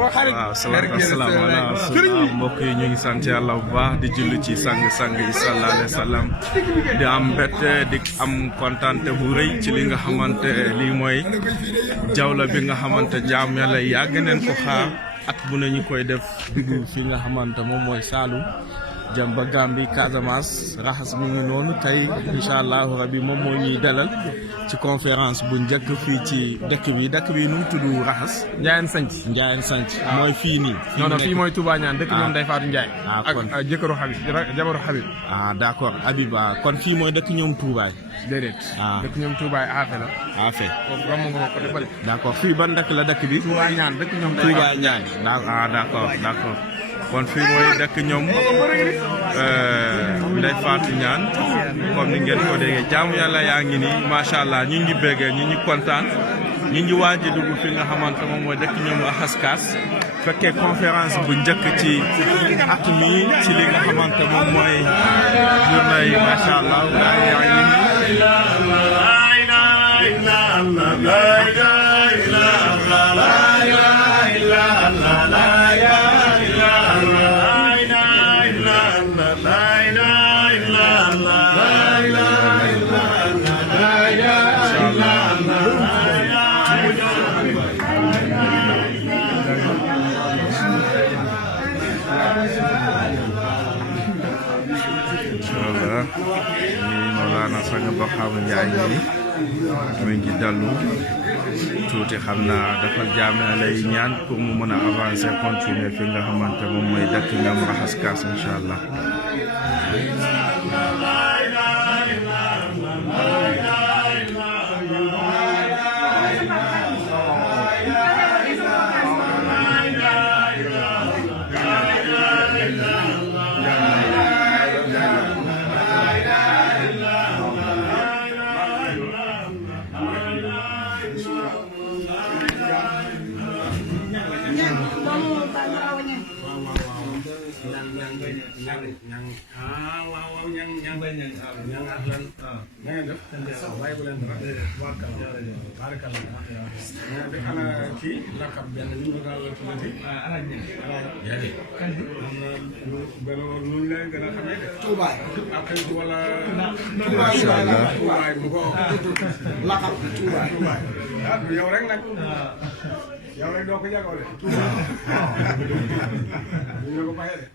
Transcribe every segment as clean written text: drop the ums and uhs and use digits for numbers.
waaw salaamaaleykum mbokk yi ñu ngi sant yàlla bu baax di julli ci sang yi sallallahu alayhi wa sallam di am mbette di am kontante bu rëy ci li nga xamante lii mooy jawla bi nga xamante jaam yàlla yàgg neen ko xaar at bu ne ñu koy def dugg fi nga xamante moom mooy Saloum jëm ba Gambie Casamance raxas mi ngi noonu tey incha allahu rabi moom moo ñuy dalal ci conférence bu njëkk fii ci dëkk bi nu mu tudd raxas. Ndiaye sanc mooy fii nii. non fii mooy Touba ñaan dëkk ñoom day faatu Ndiaye. kon ak jëkkëru Habib jabaru Habib. d'accord Habib kon fii mooy dëkk ñoom Touba. déedéet. dëkk ñoom Touba Afe la. Afe. foofu romb nga ko côté bële. d'accord fii ban dëkk la dëkk bi. Touba ñaan dëkk ñoom Touba ñaan. d'accord. kon fii mooy dëkk ñoom Ndeye Fatou ñaan comme ni ngeen ko déggee jaamu yàlla yaa ngi nii macha allah ñu ngi béggee ñu ngi kontaan ñu ngi waaj a dugg fi nga xamante moom mooy dëkk ñoom Xaskaas fekkee conférence bu njëkk ci at mi ci li nga xamante moom mooy journée yi macha allah yaa ngi nii. Mawlana Sangue Barhamou Ndiaye mi ngi dallu tuuti xam naa dafa jaame lay ñaan pour mu mën a avancer continuer fi nga xamante moom mooy dëkk ñoom Xaskaas incha allah. yow rek doo ko jagoo de. ñu ko bàyyee de.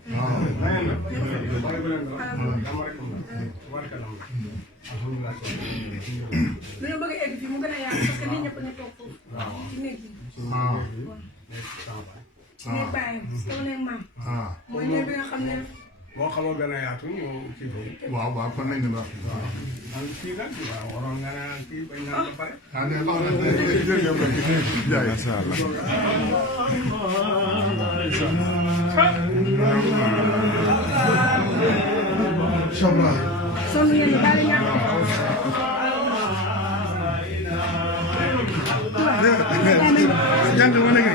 dañoo bëgg a egg fii mu gën a yaatu parce que nit ñëpp ñu toog foofu. ci néeg bi. néeg Baye sama néeg maam. mooy néeg bi nga xam ne. boo xamoo gën a yaatu ñu kii foofu. waaw kon nañ la wax. waaw man kii nag waaw waroon nga naan kii bañ naan ba pare. mais baax na jërëjëf Ndiaye. macha allah. Inch'Allah. sonn ngeen baal di ñàkk. jàng wane nga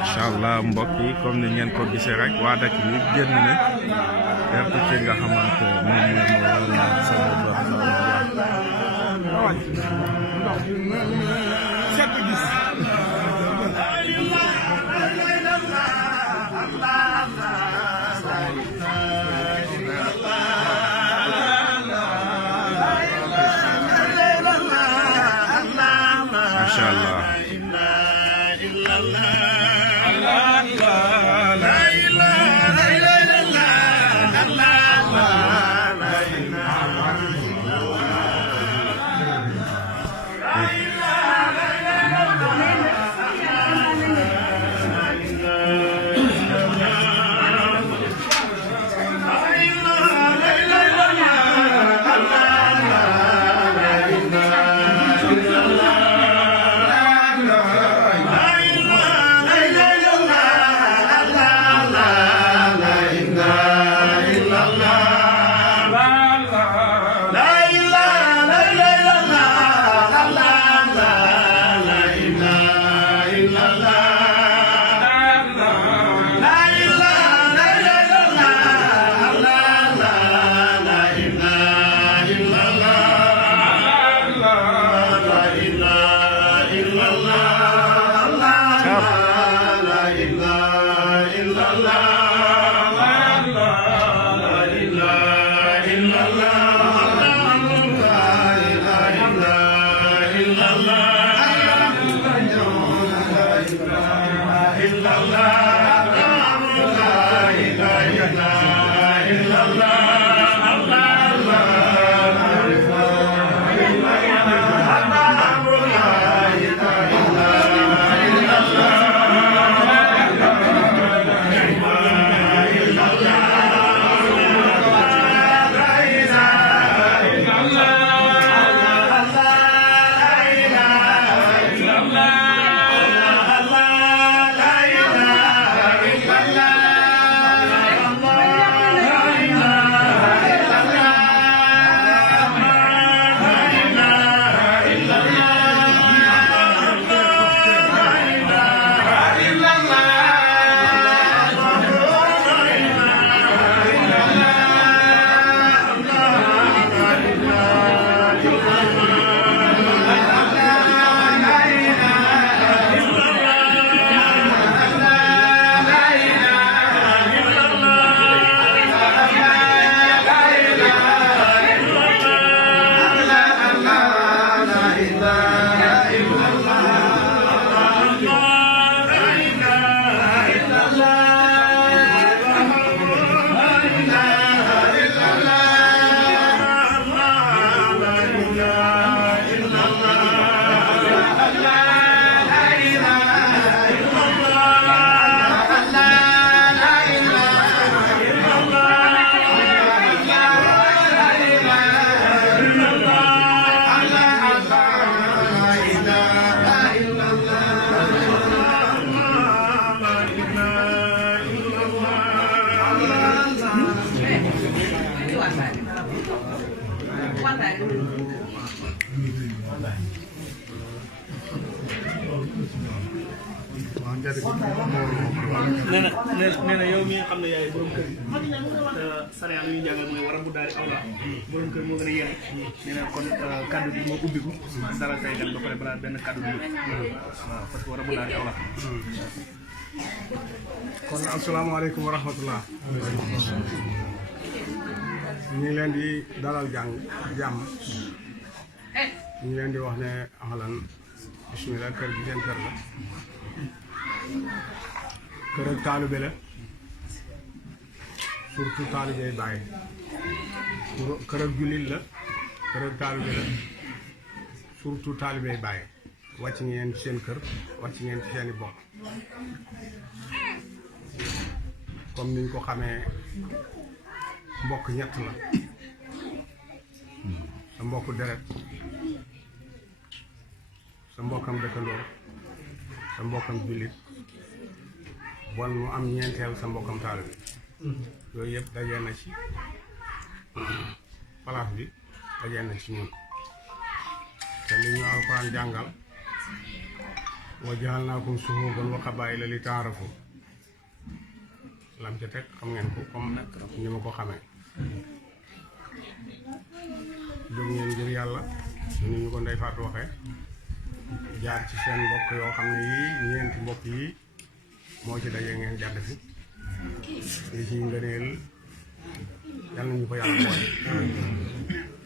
inshallah mbokk yi comme ni ngeen ko gisee rek waa dëkk bi génn ne def ci nga xamante moom mooy sama inshallah nee na yow mi nga xam ne yaay borom kër te sariya lu ñuy jàngal mooy waram bu daal di aw la borom kër moo gën a yéene nee na kon kaddu bi moo ubbi ko dalal say gan ba pare balaa benn kaddu bi waaw parce que waram bu daal di aw la kon asalaamaaleykum wa rahmatullah ñu ngi leen di dalal jàmm ñu ngi leen di wax ne ahlan bismillah kër gi seen kër la kër ak taalibe la surtout taalibe Baye kër ak jullit la kër ak taalibe la surtout taalibe Baye wàcc ngeen ci seen kër wàcc ngeen ci seeni bopp comme niñ ko xamee mbokk ñett la sa mbokk deret sa mbokkam dëkkandoo sa mbokkam jullit bon mu am ñeenteel sa mbokkam taalibe yooyu yëpp dajee na ci place bi dajee na ci ñun te li ñu alxuraan jàngal wa ja'alnaakum shu'uuban wa qabaa'ila li ta'aarafu lam ca teg xam ngeen ko comme ni ma ko xamee jóg ngeen ngir yàlla ni ñu ko Ndeye Fatou waxee jaar ci seen mbokk yoo xam ne yii ñeenti mbokk yi moo ci daje ngeen jàdd fi li ci ngëneel yàlla nañu ko yàlla boole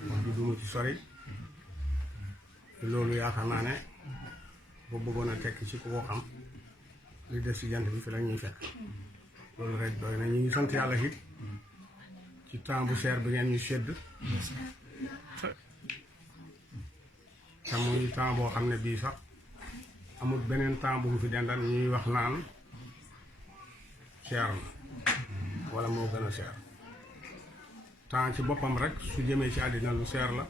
wax ji duma ci sori loolu yaakaar naa ne boo bëggoon a tekki ci ku ko xam li des ci jant bi fi la ñuy fekk loolu rek doy na ñu ngi sant yàlla it ci temps bu cher bi ngeen ñu sedd te muy temps boo xam ne bii sax amul beneen temps bu mu fi dendal ñuy wax naan cher na wala moo gën a cher temps ci boppam rek su jëmee ci àddina lu cher la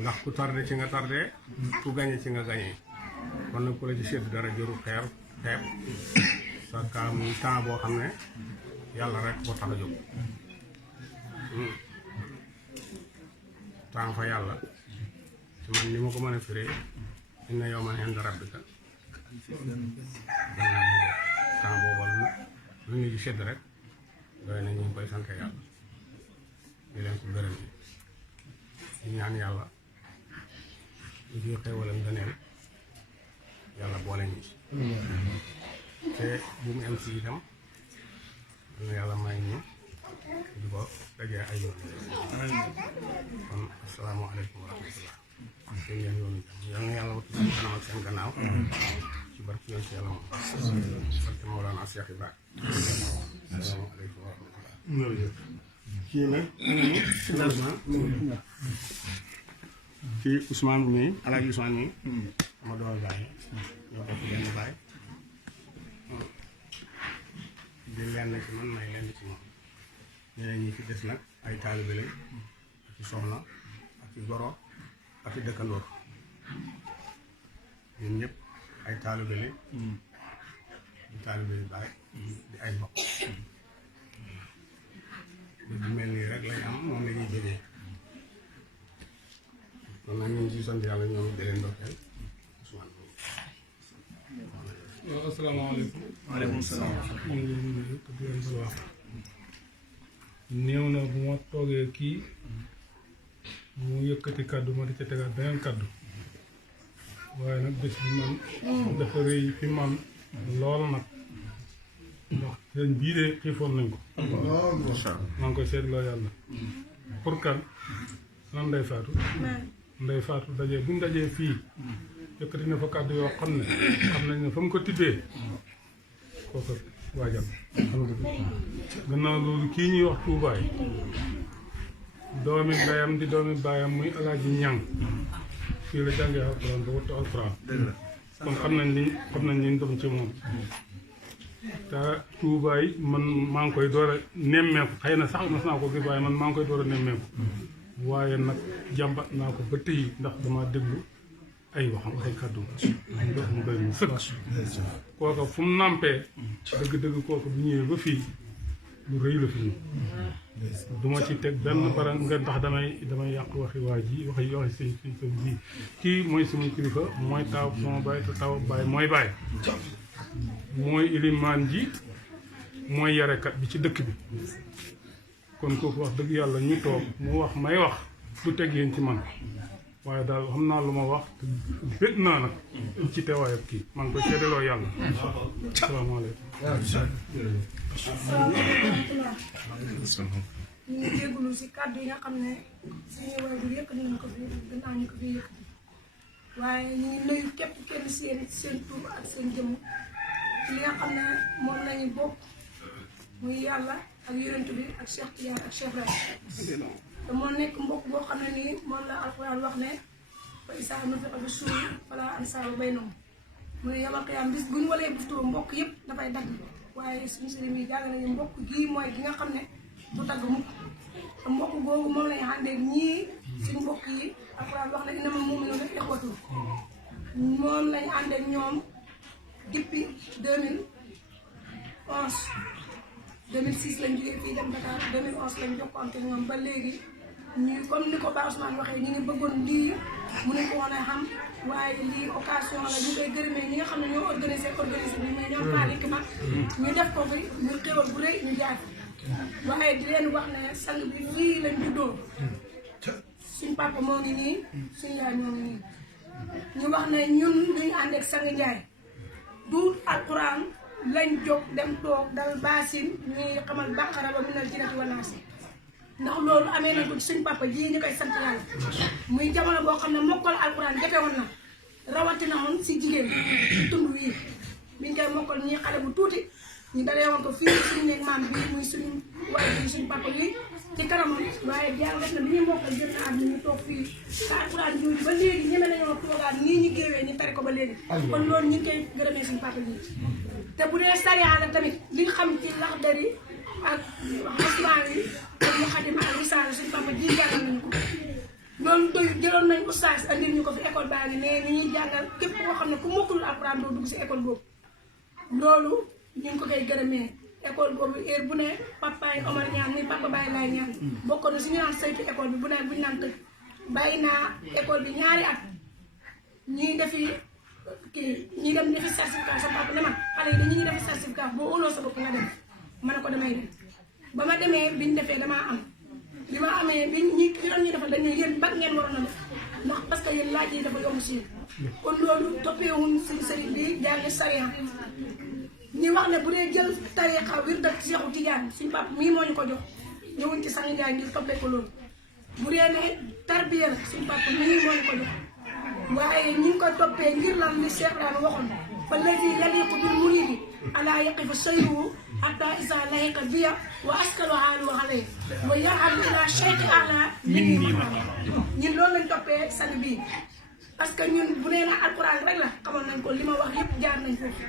ndax ku tardé ci nga tardé ku gañe ci nga gañe kon nag ku la ci sedd dara jëru xeeb sa kaa muy temps boo xam ne yàlla rek ko tax a jóg temps fa yàlla ci man ni ma ko mën a firee inna yawman inda rabbika temps boobu lu ñu ci sedd rek doy na ñu ngi koy sant yàlla di leen ko gërëm di ñaan yàlla lu ci xewalam gëneel yàlla boole ñu ci te bu mu am ci itam na yàlla may ñu di ko dajee ay yoon kon asalaamaaleykum wa rahmatullah seen ngeen yoonu itam yal na yàlla watu seen kanam ak seen gannaaw ci barke yoon si yàlla moom barke Mawlana Cheikh Ibrahima asalaamaaleykum wa rahmatullah kii nag kii Ousmane mi Alaaji Ousmane mi sama doom Baye ñoo bokk benn Baye di lenn ci man may lenn ci moom ñeneen ñi ci des nag ay taalibe lañ ak ci soxna ak ci goro ak ci dëkkandoor ñun ñëpp ay taalibe lañ di taalibe yu Baye di ay mbokk bu mel nii rek lañ am moom la ñuy jógee kon nag ñu ngi ciy sant yàlla ñoom di leen ndokkeel waaw asalaamaaleykum. waaleykum salaam. ñu ngi leen di nuyu di leen ko wax. néew na bu ma toogee kii mu yëkkati kaddu ma di ca tegaat beneen kaddu waaye nag bés bi man dafa rëy fi man lool nag ndax seen bii de xiifoon nañ ko. maa ngi koy seetloo yàlla. pour kan nan Ndeye Fatou. Ndeye Fatou dajee buñ dajee fii. yëkkati na fa kàddu yoo xam ne xam nañ ne fa mu ko tibbee kooku waajal gannaaw loolu kii ñuy wax tuubaay doomi ndeyam di doomi baayam muy alaaji ñang fii la jàngee alxuraan ba wattu alxuraan kon xam nañ liñ doom ci moom te tuubaay man maa ngi koy door a nemmeeku xëy na sax mas naa ko gis waaye man maa ngi koy door a nemmeeku waaye nag jàmbat naa ko ba tey ndax dama déglu ay waxam ay kàddu ndox mu doy mu sëkk kooka fu mu nàmpee dëgg-dëgg kooka bu ñëwee ba fii lu rëy la fi ñu duma ci teg benn bara nga ndax damay yàq waxi waa ji waxi sëñ ji kii mooy suñu kilifa mooy taw sama baay te taw baay mooy baay mooy ilimaan ji mooy yarekat bi ci dëkk bi kon kooku wax dëgg yàlla ñu toog mu wax may wax du teg yéen ci man waaye daal xam naa lu ma wax te bét naa nag ci teewaay ak kii maa ngi koy seedeloo yàlla asalaamaaleykum ñu ngi jégalu si kàddu yi nga xam ne suñu waajur yëkkati nañ ko fi gannaaw ñu ko fi yëkkati waaye ñu ngi nuyu képp kenn seen tur ak seen jëmm ci li nga xam ne moom lañu bokk muy yàlla ak yonent bi ak Cheikh Tidiane ak Cheikh Ibrahima te moo nekk mbokk boo xam ne nii moom la alxuraan wax ne fa izaa nufixa fi suuri falaa ansaaba baynahum mu ne yamal qiyaam bis bu ñu walee buftu mbokk yëpp dafay dagg waaye suñu sëriñ yi jàng nañu mbokk gii mooy gi nga xam ne du dagg mukk te mbokk googu moom lañu àndee ñii suñu mbokk yi alxuraan wax ne innamal mu'minuuna ixwatun moom lañu àndee ñoom depuis 2006 lañ jógee fii dem Dakar 2011 lañ jokkoonte ñoom ba léegi ñu comme ni ko Ba Ousmane waxee ñu ngi bëggoon lii mu ne ko woon a xam waaye lii occasion la ñu koy gërëmee ñi nga xam ne ñoo organisé bi mais ñoom Fall Ikma ñu def ko fi ñu xéwal bu rëy ñu jaar waaye di leen wax ne sang bi fii lañ juddoo suñ papa moo ngi nii suñ yaay moo ngi nii ñu wax ne ñun duñu ànd ak sang Ndiaye du alquran lañ jóg dem toog dal baasin ñuy xamal bàqara ba minal jinnati wan naas ndax loolu amee nañ ko ci suñ papa ji ñu koy sant yàlla muy jamono boo xam ne mokkal alquran jafe woon na rawatina woon si jigéen ci tund wii biñ koy mokkal ñii xale bu tuuti ñu dalee woon ko fii suñu nekk maam bii muy suñu waaye bi suñu papa yi ci kanamam waaye yàlla def na bi ñuy mokkal jël na ñu toog fii te alquran jooju ba léegi ñeme nañoo toogaat nii ñu géewee ñu tari ko ba léegi kon loolu ñu ngi koy gërëmee suñu papa ji te bu dee sariya la tamit li nga xam ci laxdari ak asmaan yi ak mu xadima ak risaala suñu papa ji jàngal nañu ko loolu doy jëloon nañ oustaz andil ñu ko fi école baa ngi ne ni ñuy jàngal képp koo xam ne ku mokkulul alquran doo dugg si école boobu loolu ñu ngi ko koy gërëmee école boobu heure bu ne papa yi Omar ñaan muy papa Baye laay ñaan bokkoon na si ñu naan saytu école bi bu ne buñu naan tëj bàyyi naa école bi ñaari at ñuy defi kii ñuy dem defi certificat sa papa ne man xale yi dañuy defi certificat boo óoloo sa bopp nga dem ma ne ko damay dem ba ma demee biñ defee damaa am li ma amee bi ñi doon ñu defal dañ ne yéen bag ngeen waroon a def ndax parce que yéen laaj yi dafa yomb si yéen kon loolu toppeewuñ suñu sëriñ bi jàng sariya ñi wax ne bu dee jël tariqa wir dak Seexu Tijaan suñu papa mii moo ñu ko jox ñëwuñ ci Sangue Ndiaye ngir toppee ko loolu bu dee ne tarbiya la suñu papa mii moo ñu ko jox waaye ñu ngi ko toppee ngir lan li Cheikh Ibrahima waxoon fa lazi yaliqu bil muridi ala yaqifa sayruhu hatta isa lahiqa biya wa askalu haalu alayhi wa yarham ila cheikh ala min nii ñun loolu lañ toppee sang bii parce que ñun bu nee na alquran rek la xamoon nañ ko li ma wax yëpp jaar nañ foofu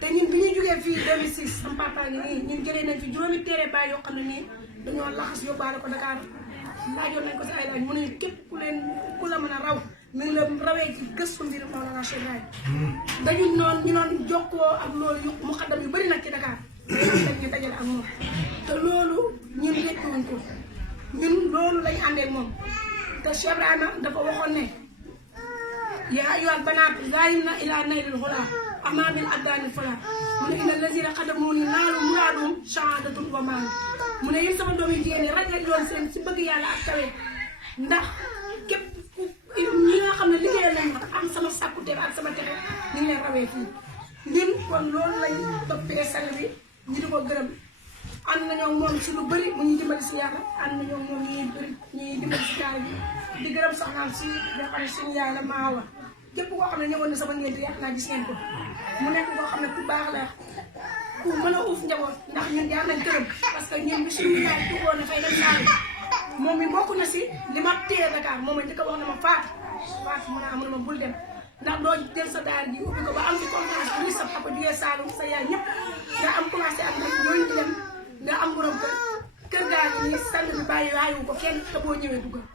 te ñun bi ñu jógee fii 2006 sama papa ngi nii ñun jëlee nañ fi juróomi téere baay yoo xam ne nii dañoo laxas yóbbaale ko Dakar laajoon nañ ko si ay laaj mu ne képp ku la mën a raw mi ngi la rawee ci gëstu mbir Mawlana Cheikh Ibrahima dañu noonu ñu doon jokkoo ak loolu yu mu xaddam yu bëri nag ci Dakar dañ ñu dajale ak moom te loolu ñun rekkuwuñ ko ñun loolu lañ àndee moom te Cheikh Ibrahima dafa waxoon ne yaa ayyuhal banaatu zaayinna ilaa naylil xulaa amaa min addaani fulaa mu ne inna lazina xadamuuni naalu muraadum shahaadatun wa maal mu ne yéen sama doom yi jigéen ñi raj lañ doon seen si bëgg yàlla ak kawe ndax képp ñi nga xam ne liggéeyal nañ ma am sama sàkku teef ak sama tefe ñu ngi leen rawee fii ñun kon loolu lañ toppee sang bi ñu di ko gërëm ànd nañoo moom si lu bëri mu ñuy dimbali si yàlla ànd nañoo moom ñuy dimbali si yàlla bi di gërëm soxnaam si nga xam ne suñu yaay la maawa képp koo xam ne ñëwoon na sama ngénte yàq naa gis ngeen ko mu nekk koo xam ne ku baax la ku mën a uuf njaboot ndax ñun jaar nañ këram parce que ñun bi suñu yaay tugoon na fay dem Saloum moom mi bokk na si li ma téye Dakar moom ma njëkk a wax na ma Fatou mën a am na ma bul dem ndax doo jël sa daara ji ubbi ko ba am ci conférence bu sa papa jugee Saloum sa yaay ñëpp nga am commencé ak nag ñooñu di dem nga am borom kër gaa yi nii sang bi bàyyi waayu ko kenn te boo ñëwee duggal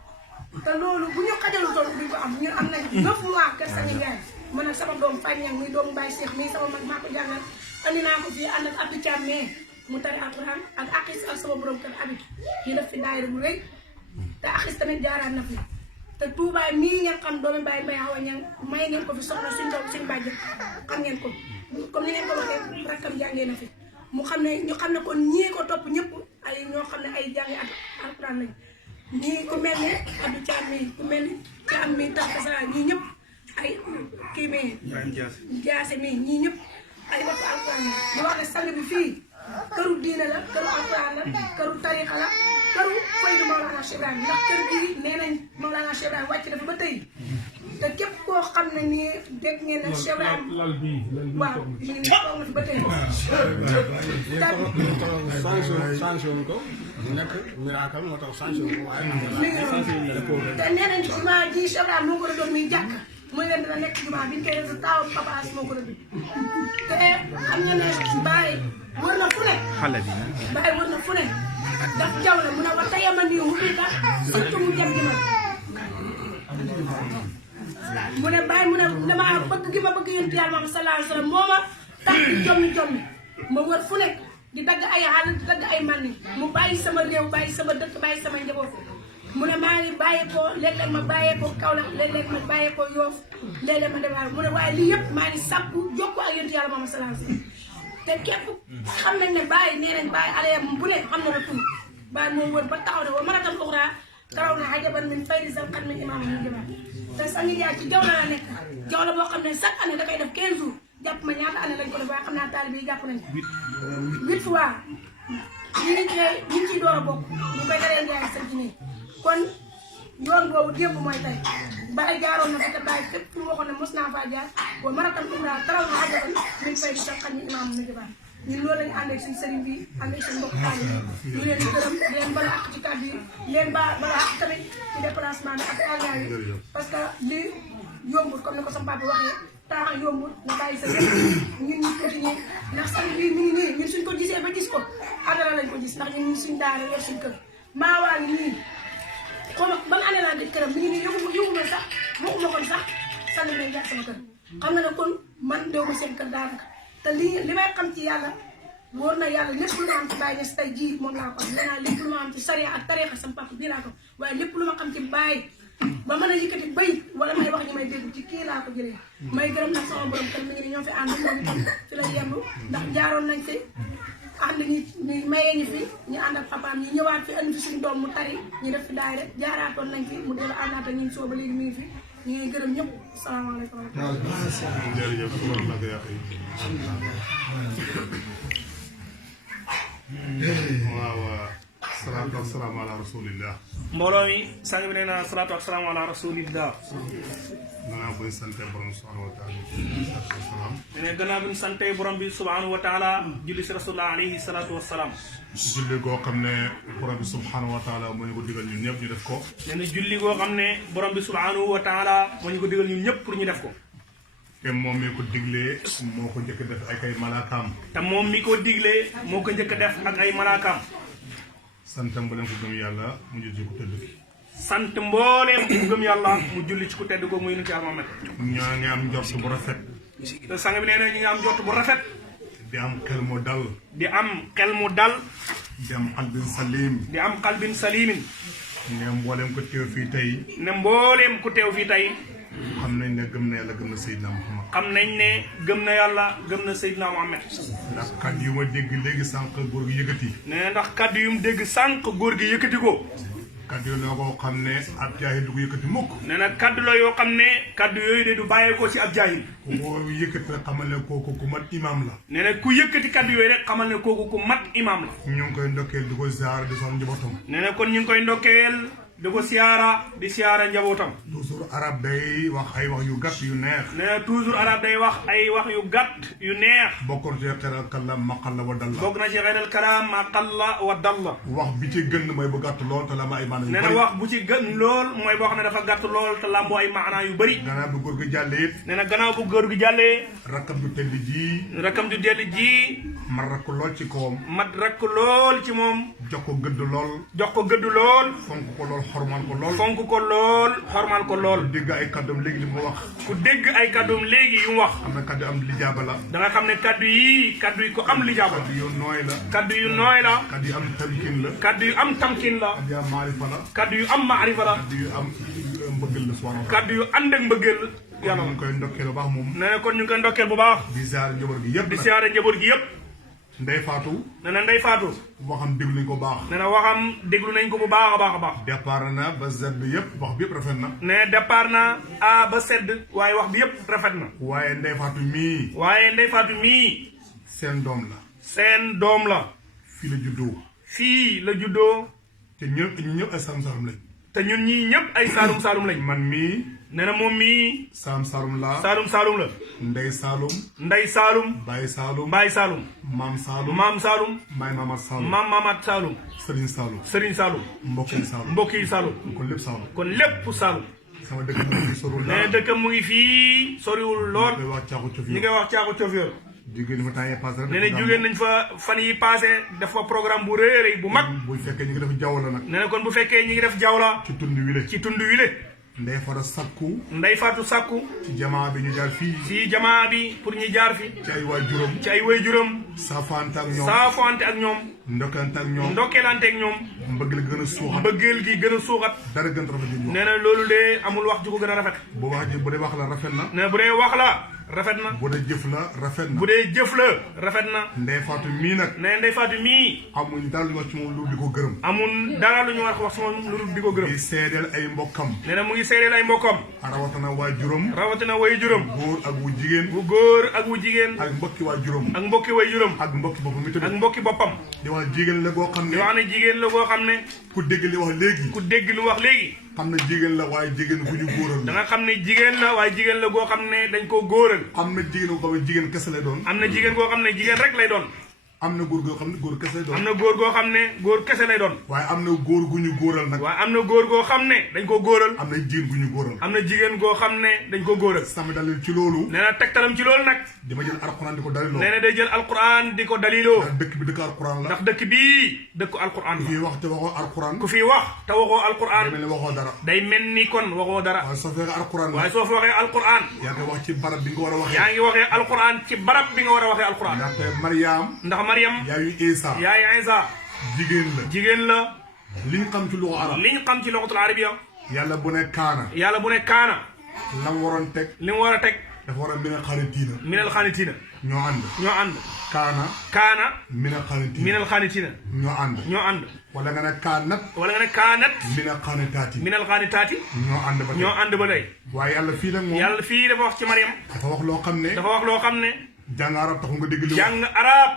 te loolu bu ñu xajalu toon duñ ko am ñun am nañ 9 mois kër Sangue Ndiaye man nag sama doom Fagne muy doomu Baye Cheikh mii sama mag maa ko jàngal andi naa ko fii ànd ak Abdou Thiam mais mu tari alquran ak akis ak sama borom kër Habib ñu def fi daayira bu rëy te akis tamit jaaraat na fi te Touba mii ngeen xam doomi Baye Mbaye Awa Niang may ngeen ko fi soxna suñ bàjj xam ngeen ko comme ni ngeen ko waxee rakkam jàngee na fi mu xam ne ñu xam ne kon ñii ko topp ñëpp ay ñoo xam ne ay jàngi ak alquran lañ ñii ku mel ne Abdou Thiam mi ku mel ne Thiam mi tax sa ñii ñëpp ay kii mi jaase mi ñii ñëpp ay wattu alquran la ñu wax ne sang bi fii këru diine la këru alquran la këru tarixa la këru faydu Mawlana Cheikh Ibrahim ndax kër gii nee nañ Mawlana Cheikh Ibrahim wàcc dafa ba tey te képp koo xam ne nii dégg ngeen ne Cheikh Ibrahim waaw ñu ngi toog na fi ba tey sanction ko mu nekk miracle moo tax sanction ko waaye te nee nañ jumaa ji Cheikh Ibrahim moo ko doon muy jàkk muy leen dina nekk jumaa bi ñu koy def taaw Papa As moo ko doon te xam nga ne Baye wër na fu ne Baye wër na fu ne daf jaw la mu ne wax tey ma nii wuti ka surtout mu jëm ji ma mu ne Baye mu ne dama bëgg gi ma bëgg yonent Yàlla Muhammad sallallahu alayhi wa sallam moo ma tax di jommi ma wër fu nekk di dagg ay xaal di dagg ay mànni mu bàyyi sama réew bàyyi sama dëkk bàyyi sama njaboot mu ne maa ngi bàyyeekoo léeg-léeg ma bàyyeekoo Kaolack léeg-léeg ma bàyyeekoo Yoff léeg-léeg ma demaat mu ne waaye lii yëpp maa ngi sàkku jokkoo ak yonent Yàlla Muhammad sallallahu alayhi wa sallam te képp xam nañ ne Baye nee nañ Baye alaya bu ne xam na la tur Baye moo wër ba taxaw ne wa maratal uxra karaw na ajaban min faydi zawqan min imam ñu jëbaat te Sangue Ndiaye ci jawla la nekk jawla boo xam ne chaque année da koy def 15 jours jàpp ma ñaata année lañ ko def waaye xam naa taalibe yi jàpp nañ ko 8 fois ñu ngi ciy door a bokk ñu koy daree Ndiaye sa ci kon yoon boobu démb mooy tey Baye jaaroon na fi te Baye fépp fu mu waxoon ne mos naa faa jaar wa maratal uxra karaw na ajaban min faydi zawqan min imam ñu jëbaat ñun loolu lañu ànd ak suñu sëriñ bi ànd ak suñu mbokk taalibe yi ñu leen di gërëm di leen bala ak ci kàddu yi leen bala ak tamit ci déplacement bi ak agent yi parce que lii yombul comme ni ko sama papa waxee temps yombul nga bàyyi sa lépp ñun ñu tuuti ñi ndax sang bi mi ngi nii ñun suñ ko gisee ba gis ko adara lañ ko gis ndax ñun suñ daara yor suñ kër maawaa ngi nii xaw ma ban année laa dëkk këram mi ngi nii yóbbu ma sax waxuma kon sax sang bi lañ jaar sama kër xam nga ne kon man dew ma seen kër daanaka te li may xam ci yàlla wóor na yàlla lépp lu ma am ci Baye Niass tey jii moom laa ko am nee naa lépp lu ma am ci sariya ak tarixa sama papa bii laa ko waaye lépp lu ma xam ci Baye ba mën a yëkkati bayit wala may wax ñu may dégg ci kii laa ko jëlee may gërëm nag sama borom kër mi ngi ni ñoo fi ànd moom itam fi la yendu ndax jaaroon nañ fi ànd ñu mayee ñu fi ñu ànd ak papaam ñu ñëwaat fi andi fi suñu doom mu tari ñu def fi daay rek jaaraatoon nañ fi mu dellu àndaata ñun soo ba léegi mi ngi fi ñu ngi gërëm ñëpp salaamaaleykum jërëjëf waaw salaatu ak salaam ala rasulillah mbooloo mi sang bi nee na salaatu ak salaam ala rasulillah gannaaw bu ñu sante borom subhanahu wa taala salaam nee na gannaaw bi ñu sante borom bi subhanahu wa taala julli si rasulullah alayhi salaatu wasalaam julli goo xam ne borom bi subhanahu wa taala moo ñu ko digal ñun ñëpp ñu def ko nee na julli goo xam ne borom bi subhanahu wa taala moo ñu ko digal ñun ñëpp pour ñu def ko te moom mi ko diglee moo ko njëkk def ak ay malaakaam te moom mi ko diglee moo ko njëkk def ak ay malaakaam sant mbooleem ko gëm yàlla mu julli ci ku tëdd ki sant mbooleem ku gëm yàlla mu julli ci ku tedd ko muy yonent Yàlla Muhammad ñaa ngi am njort bu rafet te sang bi nee na ñu ngi am njort bu rafet di am xel mu dal di am xel mu dal di am qalbin salim di am qalbin salimin ne mbooleem ko teew fii tey ne mbooleem ku teew fii tey xam nañ ne gëm na yàlla gëm na Seydina Muhammad xam nañ ne gëm na yàlla gëm na Seydina Muhammad ndax kàddu yu ma dégg léegi sànq góor gi yëkkati nee na ndax kàddu yu mu dégg sànq góor gi yëkkati ko kàddu yu la ko xam ne ab jaahil du ko yëkkati mukk nee na kàddu la yoo xam ne kàddu yooyu de du bàyyeekoo ci ab jaahil ku ko yëkkati rek xamal ne kooku ku mat imaam la nee na ku yëkkati kàddu yooyu rek xamal ne kooku ku mat imaam la ñu ngi koy ndokkeel di ko ziar di son njabootam nee na kon ñu ngi koy ndokkeel di ko siyaara di siyaara njabootam toujours arab day wax ay wax yu gàtt yu neex nee na toujours arab day wax ay wax yu gàtt yu neex bokkoon ci xeral kalam ma qalla wa dalla bokk na ci xeral kalaam ma qalla wa dalla wax bi ci gën mooy bu gàtt lool te la ma ay maana yu nee na wax bu ci gën lool mooy boo xam ne dafa gàtt lool te làmboo ay maanaa yu bëri gannaaw bu góor gi jàllee it nee na gannaaw bu góor gi jàllee rakkam du tedd ji rakkam du tedd ji ma rakk lool ci kawam mat rakk lool ci moom jox ko gëdd lool. jox ko gëdd lool. fonk ko lool xormal ko lool. fonk ko lool xormal ko lool. ku dégg ay kàddoom léegi li mu wax. ku dégg ay kàddoom léegi yu mu wax. am na kàddu am lijaaba la. da nga xam ne kàddu yi ko am lijaaba la. kàddu yu nooy la. kàddu yu nooy la. kàddu yu am tamkin la. kàddu yu am tamkin la. kàddu yu am maarifa la. kàddu yu am maarifa la. kàddu yu am mbëggeel la subhanahu. kàddu yu ànd ak mbëggeel yàlla. ñu ngi koy ndokkeel bu baax moom. nee na kon ñu ngi koy ndokkeel bu baax. di ziare njaboot gi yëpp. di ziare njaboot gi yëpp. Ndey Fatou. nee na Ndey Fatou. waxam déglu nañ ko baax. nee na waxam déglu nañ ko bu baax a baax a baax. départ na ba Z yëpp wax bi yëpp rafet na. nee départ na A ba Z waaye wax bi yëpp rafet na. waaye Ndey Fatou mii. waaye Ndey Fatou mii. seen doom la. seen doom la. fii la juddoo. fii la juddoo. te ñëpp ay Saloum Saloum lañ. te ñun ñii ñëpp ay Saloum Saloum lañ. man mii. nee na moom mii. Saloum Saloum laa. Saloum Saloum la. Ndey Saloum. Ndey Saloum. Baye Saloum. Baye Saloum. Maam Saloum. Maam Saloum. Maay Mamat Saloum. Maam Mamat Saloum. Serigne Saloum. Serigne Saloum. mbokk yi Saloum. mbokk yi Saloum. kon lépp Saloum. kon lépp Saloum. sama dëkk mu ngi sorul nee na dëkkam mu ngi fii soriwul lool. ñu koy wax caaxu cof ñi ngay wax caaxu cofior. jigéen fa temps yii passé rek. nee na jógeen nañ fa fan yi passé def fa programme bu rëy bu mag. bu fekkee ñu ngi def jaww la nag. nee na kon bu fekkee ñi ngi def jaww la. ci tund wile. ci tund wile. Ndey Fatou sakku. Ndey Fatou sakku. ci jamaa bi ñu jaar fii. ci jamaa bi pour ñu jaar fi. ci ay waajuram. ci ay waajuram. saafante ak ñoom. saafante ak ñoom. ndokkante ak ñoom. ndokkeelante ak ñoom. mbëggeel gën a suuxat. mbëggeel gi gën a suuxat. dara gën a rafet li ñu wax. nee na loolu de amul wax ju ko gën a rafet. bu wax ji bu dee wax la rafet na. nee na bu dee wax la rafet na. bu dee jëf la rafet na. bu dee jëf la rafet na. Ndey Fatou mii nag. nee Ndey Fatou mii. amuñ dara lu ñu wax ci moom lu di ko gërëm. amul dara lu ñu war a wax sama lu dul di ko gërëm. di seedeel ay mbokkam. nee na mu ngi seedeel ay mbokkam. rawatina waajuram. rawatina waajuram. góor ak wu jigéen. bu góor ak wu jigéen. ak mbokki waajuram. ak mbokki waajuram. ak mbokki boppam mi ak tamit. mbokki boppam. di wax jigéen la goo xam di ne. wax ne jigéen la goo xam ne. ku dégg li wax léegi. ku dégg lu wax léegi. xam na jigéen la waaye jigéen bu ñu góoral da la. nga xam ne jigéen la waaye jigéen la goo xam ne dañ koo góoral. am na jigéen boo xam ne jigéen kese lay doon. am na jigéen goo xam ne jigéen rek lay doon. am na góor goo xam ne góor kese lay doon. am na góor goo xam ne góor kese lay doon. waaye am na góor gu ñu góoral nag. waaye am na góor goo xam ne dañ ko góoral. am na jigéen gu ñu góoral. am na jigéen goo xam ne dañ ko góoral. sama dalil ci loolu. nee na tegtalam ci loolu nag. dama jël alquran di ko daliloo. nee na day jël alquran di ko daliloo. ndax dëkk bi dëkk alquran la. ndax dëkk bii dëkku alquran ku fi la. wax te waxoo alquran. ku fi wax te waxoo alquran. day mel ni waxoo dara. day mel ni kon waxoo dara. waaye soo fekkee alquran waaye soo fi waxee alquran. yaa ngi wax ci barab bi nga war a waxee. yaa ngi waxee alquran ci barab bi nga war a waxee alquran. ndaxte Mariam. ndax Mariam. yaayu Isa. yaay Isa. jigéen la. jigéen la. liñ xam ci luxu arab. liñ xam ci loxatul arabiya. yàlla bu ne kaana. yàlla bu ne kaana. la mu waroon teg. li mu war a teg. dafa war a mina xaalitina. minal xaanitina. ñoo ànd. ñoo ànd. kaana. kaana. mina xaalitina. minal xaanitina. ñoo ànd. ñoo ànd. wala nga ne kaanat. wala nga ne kaanat. mina xaanitaati. minal xaanitaati. ñoo ànd ba tey. ñoo ànd ba tey. waaye yàlla fii nag moom. yàlla fii dafa wax ci Mariam. dafa wax loo xam ne. dafa wax loo xam ne. jàng arab taxul nga dégg li wax. jàng arab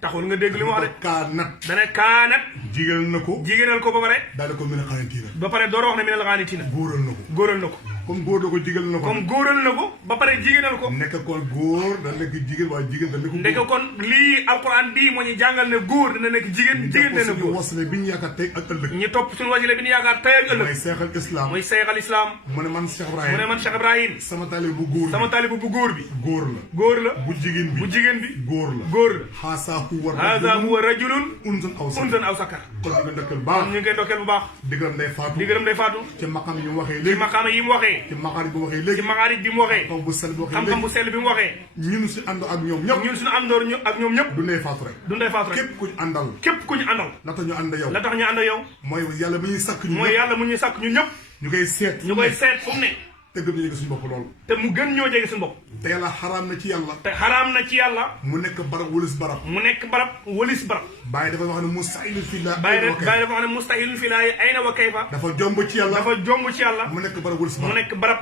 taxul nga dégg li mu wax de. kaanat. dana kaanat. jigéenal na ko. jigéenal ko ba pare. daal di ko mina xaanitina. ba pare door a wax ne minal xaanitina. góoral na ko. góoral na ko. comme góor na ko jigéenal na ko. comme góoral na ko ba pare jigéenal ko. nekk kon góor da nekk jigéen waaye jigéen da nekk góor. ndeke kon lii alquran bii moo ñu jàngal ne góor dina nekk jigéen jigéen dina nekk góor. wasale bi ñu yaakaar tey ak ëllëg. ñu topp suñu wasila bi ñu yaakaar tey ak ëllëg. mooy seexal islam. muy seex al islam. mu ne man Cheikh mu Ibrahim. ne man Cheikh Ibrahim. sama taalib bu góor bi. sama taalibu bu góor bi. góor la. góor la. bu jigéen bi. bu jigéen bi. góor la. góor la. xaasaa huwa haza huwa rajulun unzun aw sakar. unzun aw sakar. kon ñu ngi ndokkeel baax. ñu ngi koy ndokkeel bu baax. diggalam day faatu. di gërëm day faatu. ci maqam yi mu waxee ci léegi. maqaama yi mu waxee. ci maqaar bi mu waxee ci léegi. maqaarij bi mu waxee. xam bu sell bi waxee xam-xam bu léegi. sell bi mu waxee. ñun si ànd ak ñoom ñëpp. ñun suñu àndoor ñu ak ñoom ñëpp. du ndey faatu rek. du ndey faatu rek. képp kuñ àndal. képp ku ñu àndal. la tax ñu ànd yow. la tax ñu ànd ak yow. mooy yàlla bi ñuy sàkk ñu mooy ñëpp. yàlla mu ñuy sàkk ñun ñëpp. ñu koy seet. ñu koy seet fu mu ne. te gëm ñu yëg suñu bopp loolu. te mu gën ñoo jege suñu bopp. te yàlla xaraam na ci yàlla. te xaraam na ci yàlla. mu nekk barab wëlis barab. mu nekk barab wëlis barab. Baye dafa wax ne mustahil fi la. Baye dafa wax ne mustahilun fi laahi ayna wa kayfa. dafa jomb ci yàlla. dafa jomb ci yàlla. mu nekk barab wëlis mu barab. nekk barab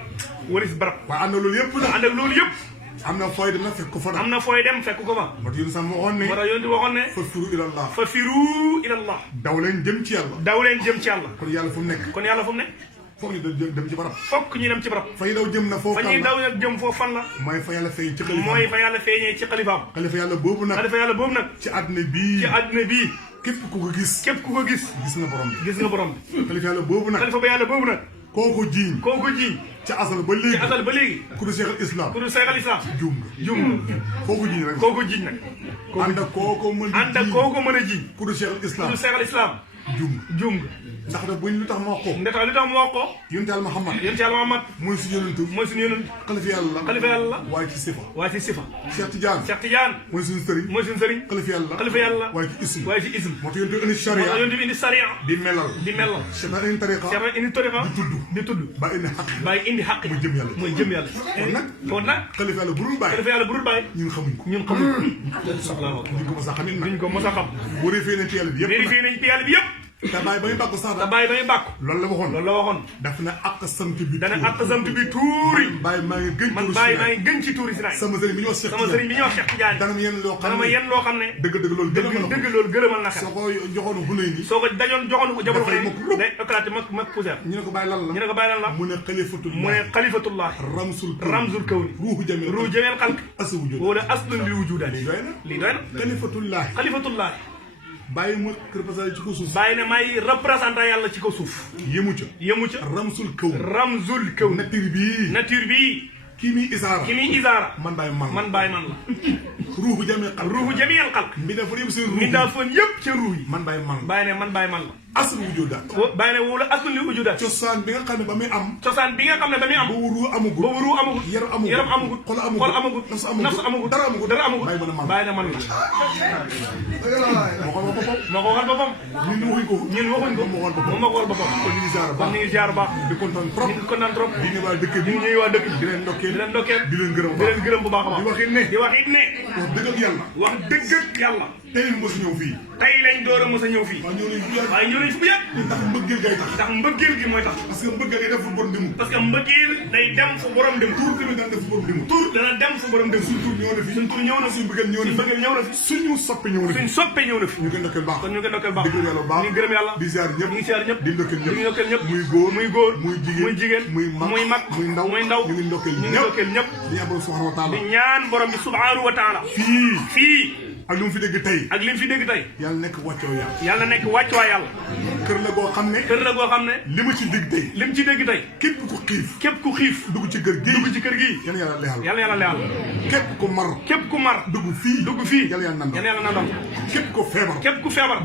wëlis barab. waaye am na loolu yëpp nag. ànd ak loolu yëpp. am na fooy dem na fekk ko fa nag. am na fooy dem fekk ko fa. moo tax yéen sax waxoon ne. moo tax yonent waxoon ne. fa firu ilallah. fa firu ilallah. daw leen jëm ci yàlla. daw leen jëm ci yàlla. kon yàlla fu mu nekk. kon yàlla fu mu ne. foog ñu dem ci barab. fokk ñu dem ci barab. fa ñu daw jëm na foofu fa ñuy daw nag jëm foofu fan la. mooy fa yàlla feeñ ci xalifa. mooy fa yàlla feeñee ci xalifaam. xalifa yàlla boobu nag. xalifa yàlla boobu nag. ci àdduna bii. ci àdduna bii. képp ku ko gis. képp ku ko gis. gis nga borom bi. gis nga borom bi. xalifa yàlla boobu nag. xalifa ba yàlla boobu nag. kooku jiiñ ca asal ba léegi ku du Cheikh al Islam juum nga kooku jiiñ nag ànd ak kooko mën a jiiñ ku du Cheikh al Islam juum nga ndax nag buñ lu tax mu wax ko yonent Yàlla Muhammad mooy suñu yonent xalifa yàlla la waaye ci sifa Cheikh Tidiane mooy suñu sëriñ xalifa yàlla waaye ci ism moo tax yonent indi sharia di melal Cheikh indi tariqa di tudd Baye indi xaq mooy jëm yàlla kon nag xalifa yàlla bu dul Baye ñun xamuñ ko duñ ko mos a xam boo vérifié nañ ci yàlla bi yëpp te Baye ba muy bàkku sax loolu la waxoon daf na ak sant bi tuuri Baye maa ngi gën ci tuuri si naay sama sëriñ bi ñuy wax Cheikh Tidiane dana ma yenn loo xam ne dëgg loolu gërëmal na xel soo ko joxoon xunay ni soo ko joxoon ko jabar xunay day éclaté mag poussière ñu ne ko Baye lan la mu ne xalifatullah ramzul kawni ruuhu jameel xalq wala aslun lil wujudaat lii doy na xalifatullah Baye mooy représenté ci kaw suuf. Baye ne may représenté yàlla ci kaw suuf. yemu ca. ramzul kaw. nature bii. kii muy isaara. man Baye man la. ruuhu jameel xalq. mbindaafoon yëpp seen ruuh yi. man Baye man la. Baye ne man Baye man la. aslu wujudaat. Baye ne wala aslu li wujudaat. cosaan bi nga xam ne ba muy am. boobu ruu amagul. yaram amagul. xol amagul. nafsu amagul. dara amagul. Baye ne man la. moo ko waxal boppam. ñun waxuñ ko. moom moo ko waxal boppam. kon ñu ngi ziar baax. di kontaan trop. di nuyu waa dëkk bi. di leen ndokkeel. di leen gërëm bu baax a baax. di wax it ne. wax dëgg ak yàlla. tey lañ door a mos a ñëw fii. waaye ñëw nañ fi bu yàgg. ndax mbëggeel gi mooy tax. parce que mbëggeel day dem fu borom dem. tur dana dem fu borom dem. suñ tur ñëw na fi. suñ mbëggeel ñëw na fi. suñu soppe ñëw na fi. ñu ngi ndokkeel baax. ñu gërëm yàlla. di ziar ñëpp. di ndokkeel ñëpp. muy góor. muy jigéen. muy mag. muy ndaw. ñu ngi ndokkeel ñëpp. di ñaan borom bi subhanahu wa taala. fii. ak li mu fi dégg tey. yàlla nekk wàccuwaay yàlla. kër la goo xam ne. li mu ci dégg tey. képp ku xiif. dugg ci kër gi. yàlla leeral. képp ku mar. dugg fii. yàlla nandal. képp ku feebar.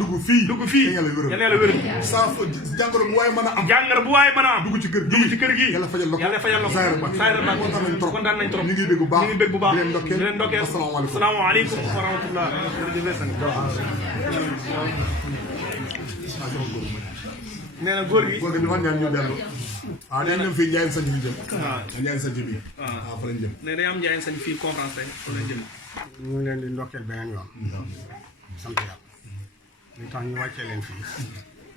dugg fii. yàlla wéral. jàngoro bu waaye mën a am. dugg ci kër gi. yàlla fajal la ko. saayir ba kontaan nañ trop. ñu ngi bég bu baax. di leen ndokkeel. asalaamaaleykum wa rahmatullah. nee na góor gi dafa ñaan ñu dellu. waaw nee nañ fii Ndiaye sañ bi jëm. waaw Ndiaye sañ bi. waaw fa lañ jëm. nee na am Ndiaye sañ fii conférence tey fa lañ jëm. ñu ngi leen di ndokkeel beneen yoon. sant yàlla. li tax ñu wàccee leen fii.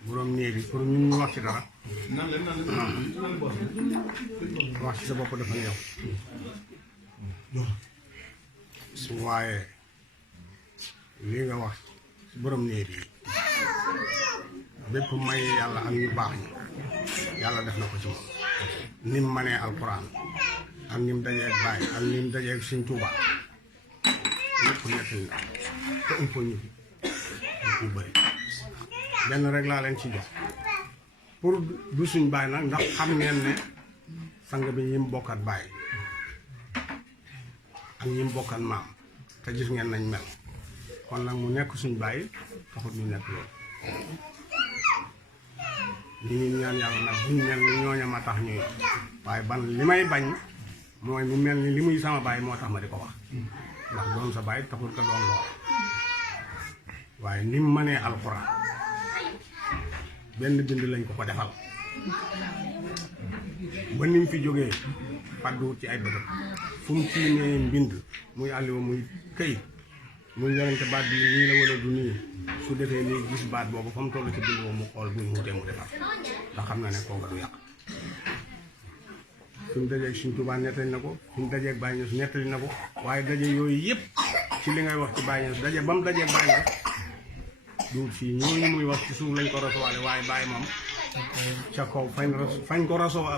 borom néeg yi pour ñu wax ci dara. wax ci sa bopp dafa néew. su waaye. lii nga wax borom néeg yi bépp may yàlla am ñu baax ñi yàlla def na ko ci moom ni mu manee alquran ak ni mu dajee ak Baye ak ni mu dajee ak Sëñ Tuuba lépp nettali na te il faut ñu bëri benn rek laa leen ci jox pour du suñ Baye nag ndax xam ngeen ne sang bi ñi mu bokkat Baye ak ñi mu bokkat maam te gis ngeen nañ mel kon nag mu nekk suñ Baye taxut ñu nekk loolu ñu ngi ñaan yàlla nag buñ mel ni ñooña ma tax ñuy waaye ban li may bañ mooy mu mel ni li muy sama Baye moo tax ma di ko wax ndax doon sa Baye taxul ka doon lool waaye ni mu mënee alxuraan benn bind lañ ko defal ba ni mu fi jógee fàdduwut ci ay bëtëm fu mu tiimee mbind muy àlliwa muy këyit muy yonente baat bi nii la wala du nii su defee nii gis baat boobu fa mu toll ci bind boobu mu xool bu ñu wutee mu defar ndax xam na ne kooka du yàq fi mu dajeeg Sëñ Tuubaa nettali na ko fi mu dajeeg Baye Niass nettali na ko waaye daje yooyu yëpp ci li ngay wax ci Baye Niass daje ba mu dajeeg Baye Niass du fii ñooñu muy wax ci suuf lañ ko rasuwaale waaye Baye moom ca kaw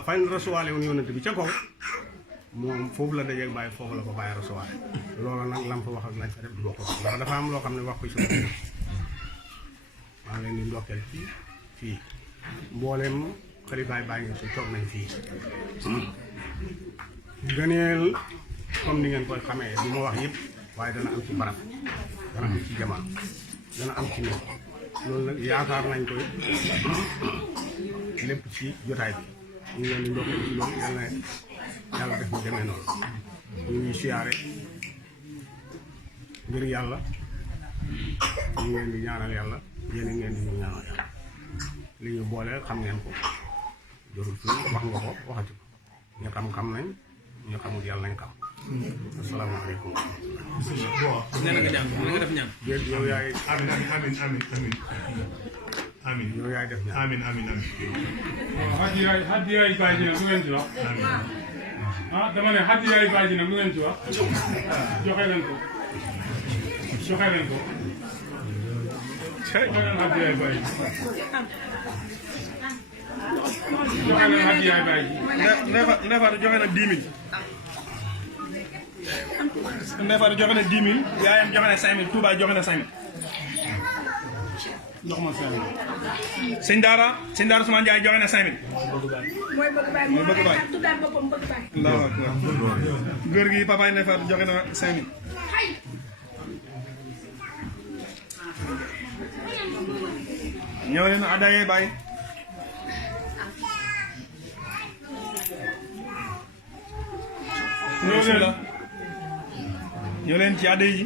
fañ rasuwaale woon yonent bi ca kaw moom foofu la dajeeg Baye foofu la ko Baye rasuwaale loolu nag lam fa wax ak lañ fa def du bokk ndax dafa am loo xam ne wax ko ci maa ngi leen di ndokkeel fii mbooleem xalifaay bàyyi nga si toog nañ fii gëneel comme ni ngeen koy xamee du ma wax yëpp waaye dana am ci barab dana am ci jamono dana am ci nit loolu nag yaakaar nañ koy lépp ci jotaay bi ñu ngi leen di ndokkee ci loolu yàlla def ñu demee noonu ñu ngi siyaare ngir yàlla ñu ngeen di ñaanal yàlla yéen ngeen di ñu ñaanal yàlla li ñu boole xam ngeen ko jorul fi wax nga ko waxati ko ñu xam nañ ñu xamul yàlla nañ xam asalaamaaleykum nee na nga ñaan nee nga def ñaan yow yaay amin yow yaay def ñaan amin hadiyaay Baye ji nag lu ngeen ci wax ah dama ne hadiyaay Baye ji nag lu ngeen ci wax joxe leen ko joxe leen hadiyaay Baye ji joxe leen hadiyaay Baye ji Ndefar joxe na 10 000 Ndefar joxe na 10 000 yaayam joxe na 5 000 Touba joxe na 5 000 ndox ma 5 sëñ Daara Ousmane Ndiaye joxe na 5 000 mooy bëgg baay mooy bëgg baay tuddaat boppam bëgg baay Allahu akbar góor gi papaay Ndefar joxe na 5 000 ñëw leen addaye Baye ñëw leen ci addaye ji